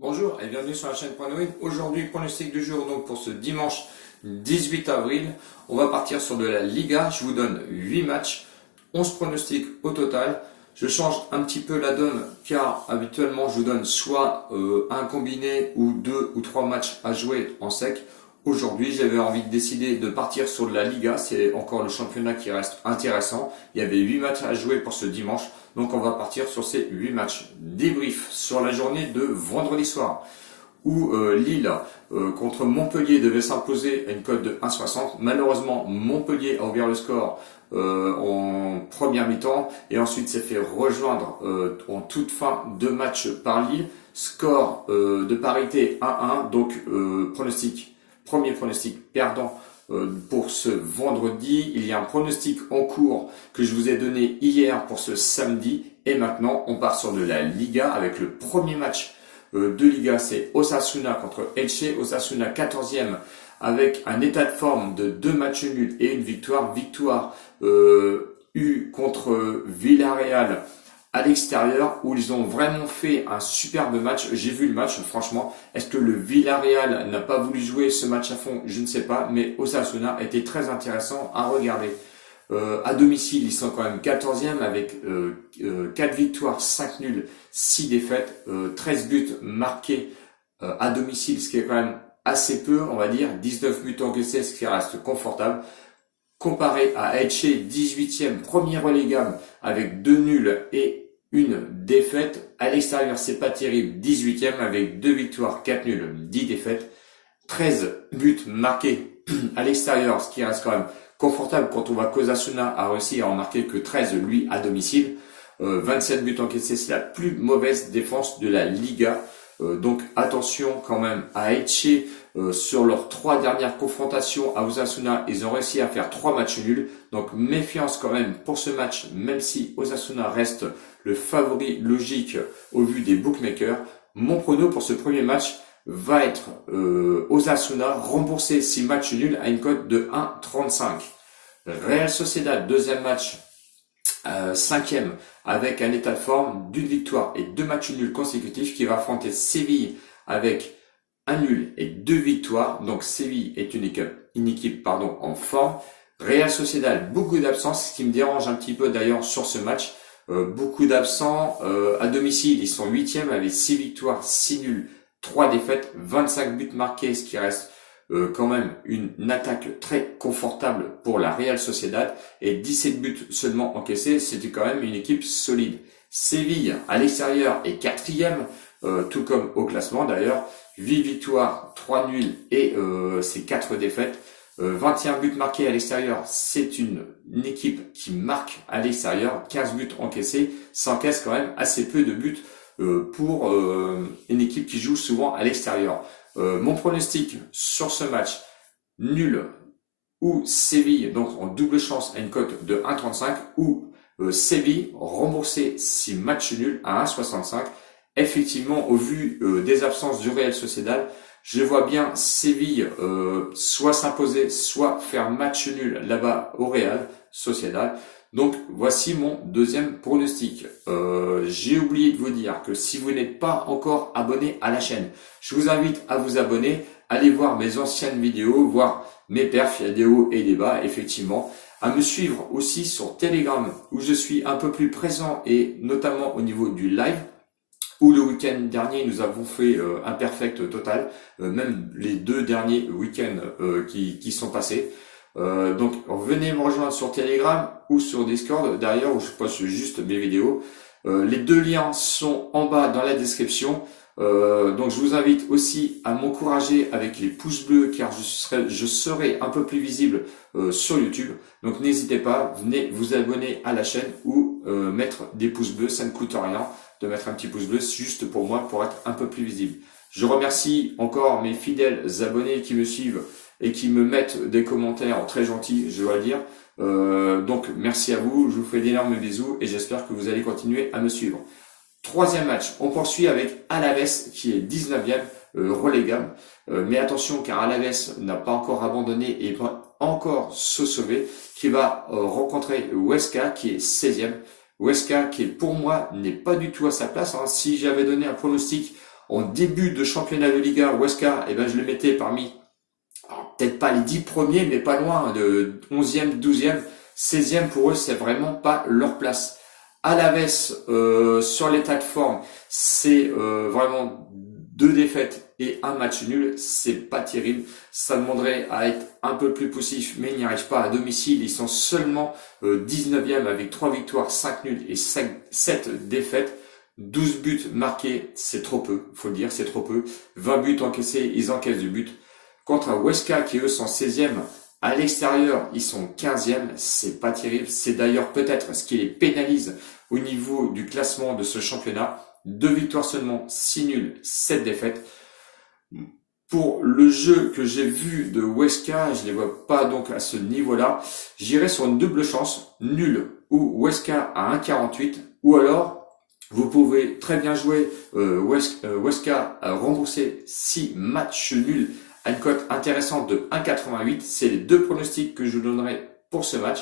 Bonjour et bienvenue sur la chaîne Point Win. Aujourd'hui, pronostic du jour donc pour ce dimanche 18 avril. On va partir sur de la Liga. Je vous donne 8 matchs, 11 pronostics au total. Je change un petit peu la donne car habituellement je vous donne soit un combiné ou 2 ou 3 matchs à jouer en sec. Aujourd'hui, j'avais envie de décider de partir sur de la Liga. C'est encore le championnat qui reste intéressant. Il y avait 8 matchs à jouer pour ce dimanche. Donc on va partir sur ces 8 matchs. Débrief sur la journée de vendredi soir où Lille contre Montpellier devait s'imposer à une cote de 1,60. Malheureusement, Montpellier a ouvert le score en première mi-temps et ensuite s'est fait rejoindre en toute fin de match par Lille. Score de parité 1-1, donc premier pronostic perdant pour ce vendredi. Il y a un pronostic en cours que je vous ai donné hier pour ce samedi. Et maintenant, on part sur de la Liga avec le premier match de Liga. C'est Osasuna contre Elche. Osasuna 14e avec un état de forme de 2 matchs nuls et une victoire. Victoire contre Villarreal à l'extérieur où ils ont vraiment fait un superbe match. J'ai vu le match, franchement. Est-ce que le Villarreal n'a pas voulu jouer ce match à fond? Je ne sais pas, mais Osasuna était très intéressant à regarder. À domicile, ils sont quand même 14e avec 4 victoires, 5 nuls, 6 défaites, 13 buts marqués à domicile, ce qui est quand même assez peu, on va dire. 19 buts encaissés, ce qui reste confortable. Comparé à Elche, 18e, premier relégable avec 2 nuls et une défaite. À l'extérieur, c'est pas terrible. 18e avec 2 victoires, 4 nuls, 10 défaites. 13 buts marqués à l'extérieur, ce qui reste quand même confortable quand on voit qu'Osasuna a réussi à en marquer que 13 lui à domicile. 27 buts encaissés, c'est la plus mauvaise défense de la Liga. Donc attention quand même à Elche. Sur leurs 3 dernières confrontations à Osasuna, ils ont réussi à faire 3 matchs nuls. Donc méfiance quand même pour ce match, même si Osasuna reste le favori logique au vu des bookmakers. Mon prono pour ce premier match va être Osasuna rembourser 6 matchs nuls à une cote de 1,35. Real Sociedad, deuxième match, 5e avec un état de forme d'une victoire et 2 matchs nuls consécutifs qui va affronter Séville avec un nul et 2 victoires. Donc Séville est une équipe en forme. Real Sociedad, beaucoup d'absents, ce qui me dérange un petit peu d'ailleurs sur ce match. Beaucoup d'absents. À domicile, ils sont 8e avec 6 victoires, 6 nuls, 3 défaites, 25 buts marqués, ce qui reste quand même une attaque très confortable pour la Real Sociedad. Et 17 buts seulement encaissés, c'était quand même une équipe solide. Séville, à l'extérieur, est 4e, tout comme au classement d'ailleurs. 8 victoires, 3 nuls et c'est 4 défaites. 21 buts marqués à l'extérieur, c'est une équipe qui marque à l'extérieur. 15 buts encaissés, s'encaisse quand même assez peu de buts pour une équipe qui joue souvent à l'extérieur. Mon pronostic sur ce match, nul ou Séville, donc en double chance à une cote de 1,35 ou Séville rembourser 6 matchs nuls à 1,65. Effectivement, au vu des absences du Real Sociedad, je vois bien Séville soit s'imposer, soit faire match nul là-bas au Real Sociedad. Donc voici mon deuxième pronostic. J'ai oublié de vous dire que si vous n'êtes pas encore abonné à la chaîne, je vous invite à vous abonner, allez voir mes anciennes vidéos, voir mes perfs, il y a des hauts et des bas, effectivement. À me suivre aussi sur Telegram où je suis un peu plus présent et notamment au niveau du live. Où le week-end dernier, nous avons fait un perfect total, même les 2 derniers week-ends qui sont passés. Donc, venez me rejoindre sur Telegram ou sur Discord, d'ailleurs, où je poste juste mes vidéos. Les 2 liens sont en bas dans la description. Donc, je vous invite aussi à m'encourager avec les pouces bleus, car je serai un peu plus visible sur YouTube. Donc, n'hésitez pas, venez vous abonner à la chaîne ou mettre des pouces bleus, ça ne coûte rien de mettre un petit pouce bleu, juste pour moi, pour être un peu plus visible. Je remercie encore mes fidèles abonnés qui me suivent et qui me mettent des commentaires très gentils, je dois le dire. Donc merci à vous, je vous fais d'énormes bisous et j'espère que vous allez continuer à me suivre. Troisième match, on poursuit avec Alaves qui est 19e, relégable. Mais attention car Alaves n'a pas encore abandonné et va encore se sauver, qui va rencontrer Huesca qui est 16e. Huesca qui pour moi n'est pas du tout à sa place. Si j'avais donné un pronostic En début de championnat de Liga, Huesca, eh ben, je le mettais parmi, alors, peut-être pas les 10 premiers, mais pas loin, de 11e, 12e, 16e, pour eux, c'est vraiment pas leur place. Alaves, sur l'état de forme, c'est vraiment 2 défaites et un match nul, c'est pas terrible. Ça demanderait à être un peu plus poussif, mais ils n'y arrivent pas à domicile. Ils sont seulement 19e avec 3 victoires, 5 nuls et 7 défaites. 12 buts marqués, c'est trop peu, faut le dire, c'est trop peu. 20 buts encaissés, ils encaissent du but. Contre un Huesca qui eux sont 16e, à l'extérieur, ils sont 15e, c'est pas terrible. C'est d'ailleurs peut-être ce qui les pénalise au niveau du classement de ce championnat. 2 victoires seulement, 6 nuls, 7 défaites. Pour le jeu que j'ai vu de Huesca, je ne les vois pas donc à ce niveau-là. J'irai sur une double chance, nul ou Huesca à 1,48, ou alors vous pouvez très bien jouer Huesca à rembourser 6 matchs nuls à une cote intéressante de 1,88. C'est les 2 pronostics que je vous donnerai pour ce match.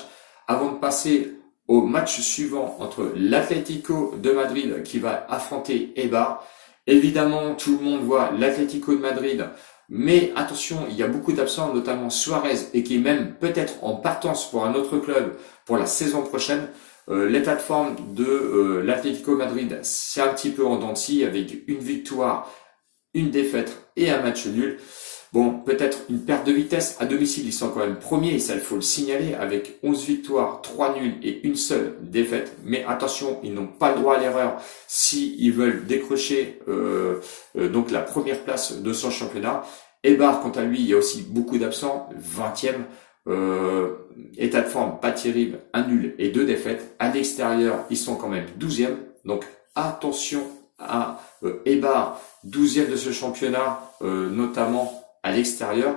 Avant de passer au match suivant entre l'Atlético de Madrid qui va affronter Eibar. Évidemment, tout le monde voit l'Atlético de Madrid, mais attention, il y a beaucoup d'absents, notamment Suarez, et qui est même peut-être en partance pour un autre club pour la saison prochaine. L'état de forme de l'Atlético Madrid, c'est un petit peu en dents de scie, avec une victoire, une défaite et un match nul. Bon, peut-être une perte de vitesse. À domicile, ils sont quand même premiers, et ça, il faut le signaler, avec 11 victoires, 3 nuls et une seule défaite. Mais attention, ils n'ont pas le droit à l'erreur s'ils veulent décrocher donc la première place de son championnat. Eibar, quant à lui, il y a aussi beaucoup d'absents, 20e. État de forme pas terrible, un nul et 2 défaites. À l'extérieur, ils sont quand même 12e. Donc attention à Eibar, 12e de ce championnat, notamment à l'extérieur.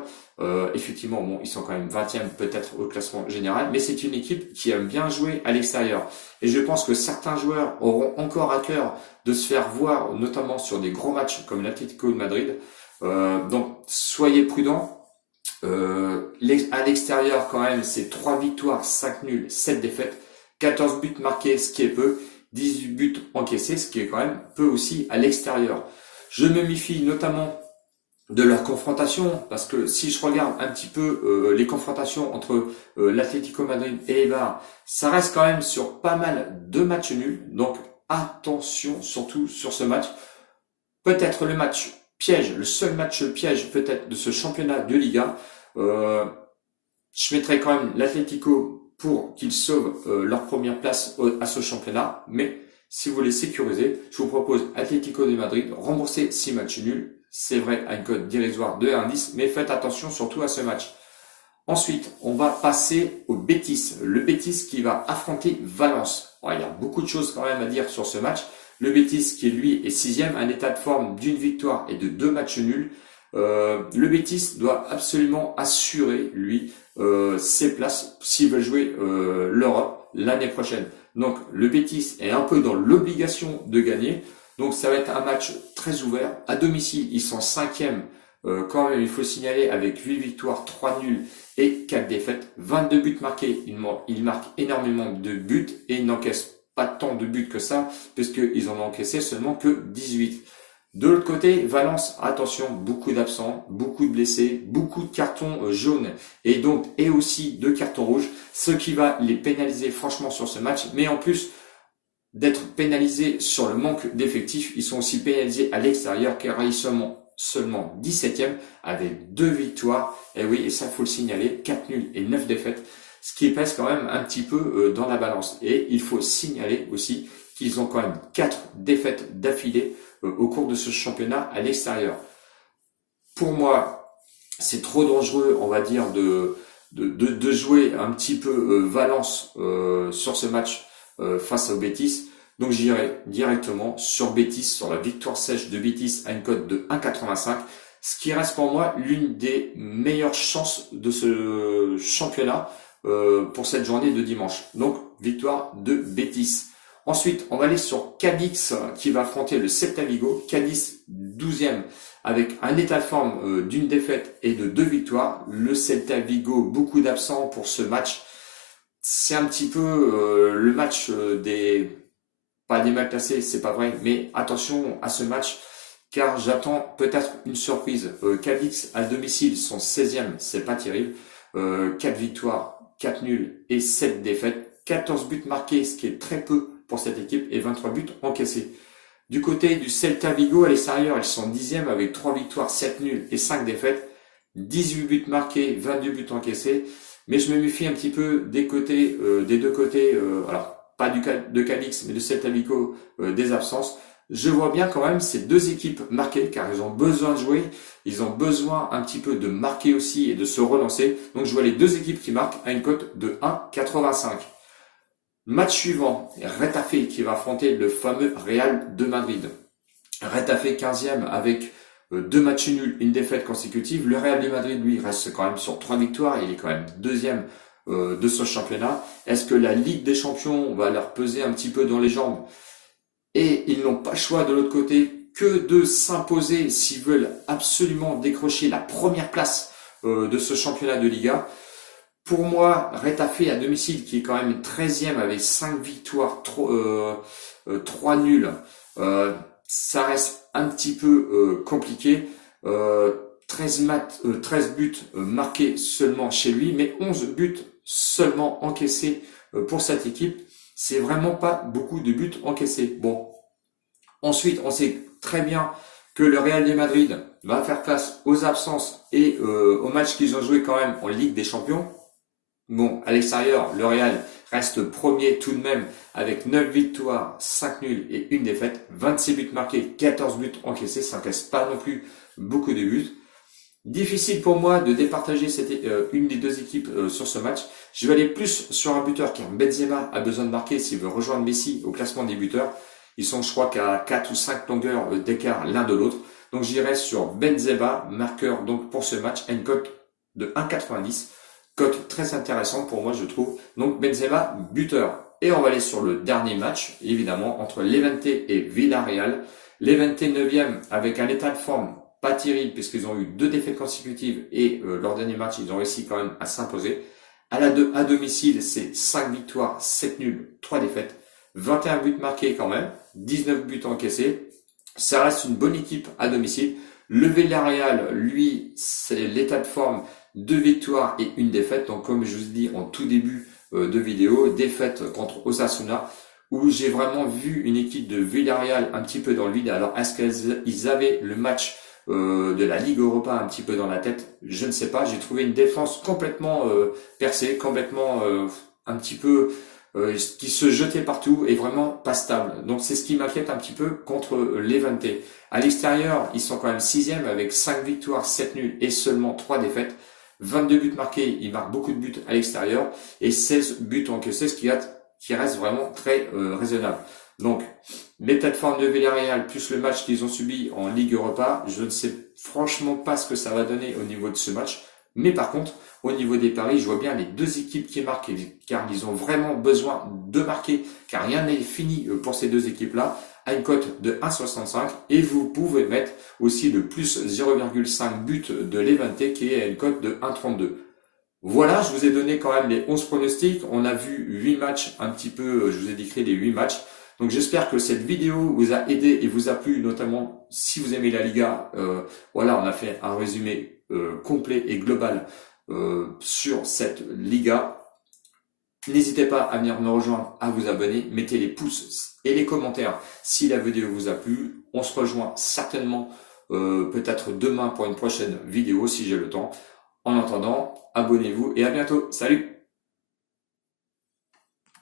Effectivement, bon, ils sont quand même 20e peut-être au classement général, mais c'est une équipe qui aime bien jouer à l'extérieur. Et je pense que certains joueurs auront encore à cœur de se faire voir, notamment sur des gros matchs comme l'Atlético de Madrid. Donc, soyez prudents. À l'extérieur, quand même, c'est 3 victoires, 5 nuls, 7 défaites, 14 buts marqués, ce qui est peu, 18 buts encaissés, ce qui est quand même peu aussi à l'extérieur. Je me méfie notamment de leur confrontation, parce que si je regarde un petit peu les confrontations entre l'Atlético Madrid et Eibar, ça reste quand même sur pas mal de matchs nuls, donc attention surtout sur ce match. Peut-être le match piège, le seul match piège peut-être de ce championnat de Liga. Je mettrai quand même l'Atlético pour qu'ils sauvent leur première place à ce championnat, mais si vous voulez sécuriser, je vous propose Atlético de Madrid, rembourser 6 matchs nuls. C'est vrai, à une cote dérisoire de 1,10, mais faites attention surtout à ce match. Ensuite, on va passer au Betis. Le Betis qui va affronter Valence. Il y a beaucoup de choses quand même à dire sur ce match. Le Betis qui lui est 6e, un état de forme d'une victoire et de 2 matchs nuls. Le Betis doit absolument assurer, lui, ses places s'il veut jouer l'Europe l'année prochaine. Donc le Betis est un peu dans l'obligation de gagner. Donc ça va être un match très ouvert. À domicile, ils sont 5e. Quand même, il faut signaler, avec 8 victoires, 3 nuls et 4 défaites. 22 buts marqués. Ils marquent énormément de buts et ils n'encaissent pas tant de buts que ça, puisqu'ils en ont encaissé seulement que 18. De l'autre côté, Valence, attention, beaucoup d'absents, beaucoup de blessés, beaucoup de cartons jaunes et aussi de cartons rouges, ce qui va les pénaliser franchement sur ce match. Mais en plus d'être pénalisés sur le manque d'effectifs, ils sont aussi pénalisés à l'extérieur car ils sont seulement 17e avec 2 victoires. Et oui, et ça faut le signaler, 4 nuls et 9 défaites, ce qui pèse quand même un petit peu dans la balance. Et il faut signaler aussi qu'ils ont quand même 4 défaites d'affilée au cours de ce championnat à l'extérieur. Pour moi, c'est trop dangereux, on va dire, de jouer un petit peu Valence sur ce match face au Betis. Donc j'irai directement sur Betis, sur la victoire sèche de Betis à une cote de 1,85. Ce qui reste pour moi l'une des meilleures chances de ce championnat pour cette journée de dimanche. Donc victoire de Betis. Ensuite, on va aller sur Cadix qui va affronter le Celta Vigo. Cadix 12e avec un état de forme d'une défaite et de 2 victoires. Le Celta Vigo, beaucoup d'absents pour ce match. C'est un petit peu le match pas des mal classés, c'est pas vrai, mais attention à ce match car j'attends peut-être une surprise. Cadix à domicile, sont 16e, c'est pas terrible. 4 victoires, 4 nuls et 7 défaites. 14 buts marqués, ce qui est très peu pour cette équipe, et 23 buts encaissés. Du côté du Celta Vigo, à l'extérieur, ils sont 10e avec 3 victoires, 7 nuls et 5 défaites. 18 buts marqués, 22 buts encaissés. Mais je me méfie un petit peu des côtés, des deux côtés, alors pas de Cadix, mais de Celta Vigo, des absences. Je vois bien quand même ces deux équipes marquer, car ils ont besoin de jouer, ils ont besoin un petit peu de marquer aussi et de se relancer. Donc je vois les deux équipes qui marquent à une cote de 1,85. Match suivant, Retafe qui va affronter le fameux Real de Madrid. Retafe 15e avec 2 matchs nuls, une défaite consécutive. Le Real de Madrid, lui, reste quand même sur 3 victoires. Il est quand même deuxième de ce championnat. Est-ce que la Ligue des Champions va leur peser un petit peu dans les jambes? Et ils n'ont pas le choix de l'autre côté que de s'imposer s'ils veulent absolument décrocher la première place de ce championnat de Liga. Pour moi, Retafe à domicile, qui est quand même 13e avec 5 victoires, 3 nuls, ça reste un petit peu compliqué. 13 buts marqués seulement chez lui, mais 11 buts seulement encaissés pour cette équipe. C'est vraiment pas beaucoup de buts encaissés. Bon. Ensuite, on sait très bien que le Real de Madrid va faire face aux absences et aux matchs qu'ils ont joué quand même en Ligue des Champions. Bon, à l'extérieur, le Real reste premier tout de même avec 9 victoires, 5 nuls et 1 défaite. 26 buts marqués, 14 buts encaissés. Ça n'encaisse pas non plus beaucoup de buts. Difficile pour moi de départager une des deux équipes sur ce match. Je vais aller plus sur un buteur car Benzema a besoin de marquer s'il veut rejoindre Messi au classement des buteurs. Ils sont, je crois, qu'à 4 ou 5 longueurs d'écart l'un de l'autre. Donc j'irai sur Benzema, marqueur donc pour ce match, à une cote de 1,90. Cote très intéressante pour moi, je trouve. Donc Benzema, buteur. Et on va aller sur le dernier match, évidemment, entre Levante et Villarreal. Levante 9e avec un état de forme pas terrible puisqu'ils ont eu 2 défaites consécutives et leur dernier match, ils ont réussi quand même à s'imposer. À domicile, c'est 5 victoires, 7 nuls, 3 défaites. 21 buts marqués quand même, 19 buts encaissés. Ça reste une bonne équipe à domicile. Le Villarreal, lui, c'est l'état de forme, 2 victoires et 1 défaite. Donc comme je vous ai dit en tout début de vidéo, défaite contre Osasuna, où j'ai vraiment vu une équipe de Villarreal un petit peu dans le vide. Alors est-ce qu'ils avaient le match de la Ligue Europa un petit peu dans la tête? Je ne sais pas. J'ai trouvé une défense complètement percée, complètement un petit peu qui se jetait partout et vraiment pas stable. Donc c'est ce qui m'inquiète un petit peu contre Levante. À l'extérieur, ils sont quand même 6e avec 5 victoires, 7 nuls et seulement 3 défaites. 22 buts marqués, ils marquent beaucoup de buts à l'extérieur et 16 buts encaissés, ce qui reste vraiment très raisonnable. Donc, l'état de forme de Villarreal plus le match qu'ils ont subi en Ligue Europa, je ne sais franchement pas ce que ça va donner au niveau de ce match. Mais par contre, au niveau des paris, je vois bien les deux équipes qui marquent, car ils ont vraiment besoin de marquer, car rien n'est fini pour ces deux équipes-là, à une cote de 1,65. Et vous pouvez mettre aussi le plus 0,5 but de Levante, qui est à une cote de 1,32. Voilà, je vous ai donné quand même les 11 pronostics. On a vu 8 matchs, un petit peu, je vous ai décrit les 8 matchs. Donc j'espère que cette vidéo vous a aidé et vous a plu, notamment si vous aimez la Liga. Voilà, on a fait un résumé complet et global sur cette Liga. N'hésitez pas à venir nous rejoindre, à vous abonner, mettez les pouces et les commentaires si la vidéo vous a plu. On se rejoint certainement peut-être demain pour une prochaine vidéo si j'ai le temps. En attendant, abonnez-vous et à bientôt. Salut!